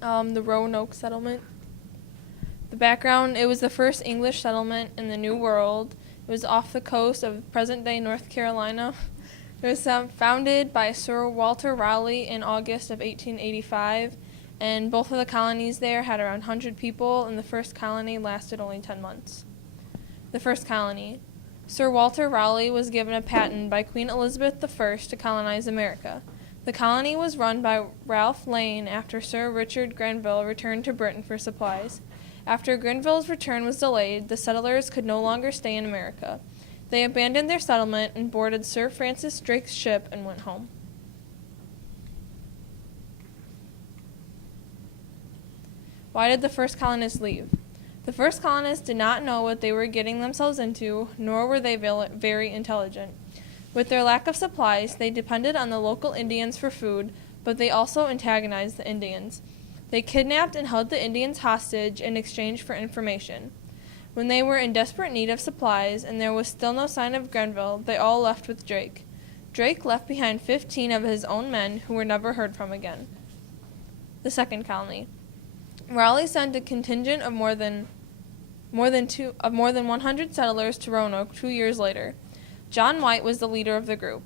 The Roanoke settlement. The background, it was the first English settlement in the New World. It was off the coast of present-day North Carolina. It was founded by Sir Walter Raleigh in August of 1885, and both of the colonies there had around 100 people, and the first colony lasted only 10 months. The first colony. Sir Walter Raleigh was given a patent by Queen Elizabeth I to colonize America. The colony was run by Ralph Lane after Sir Richard Grenville returned to Britain for supplies. After Grenville's return was delayed, the settlers could no longer stay in America. They abandoned their settlement and boarded Sir Francis Drake's ship and went home. Why did the first colonists leave? The first colonists did not know what they were getting themselves into, nor were they very intelligent. With their lack of supplies, they depended on the local Indians for food, but they also antagonized the Indians. They kidnapped and held the Indians hostage in exchange for information. When they were in desperate need of supplies and there was still no sign of Grenville, they all left with Drake. Drake left behind 15 of his own men who were never heard from again. The second colony. Raleigh sent a contingent of more than 100 settlers to Roanoke 2 years later. John White was the leader of the group.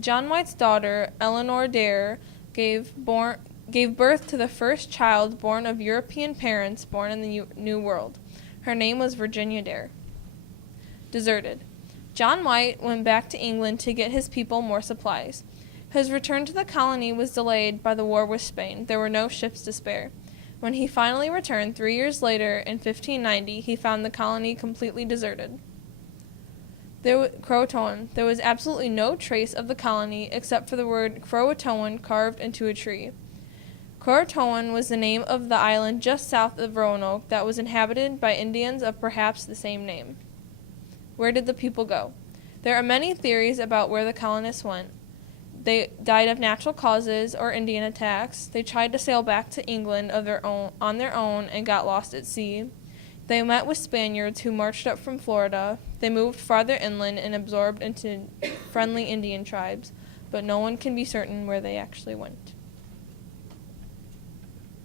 John White's daughter, Eleanor Dare, gave birth to the first child born of European parents born in the New World. Her name was Virginia Dare. Deserted. John White went back to England to get his people more supplies. His return to the colony was delayed by the war with Spain. There were no ships to spare. When he finally returned 3 years later, in 1590, he found the colony completely deserted. Croatoan. There was absolutely no trace of the colony except for the word Croatoan carved into a tree. Croatoan was the name of the island just south of Roanoke that was inhabited by Indians of perhaps the same name. Where did the people go? There are many theories about where the colonists went. They died of natural causes or Indian attacks. They tried to sail back to England on their own and got lost at sea. They met with Spaniards who marched up from Florida. They moved farther inland and absorbed into friendly Indian tribes, but no one can be certain where they actually went.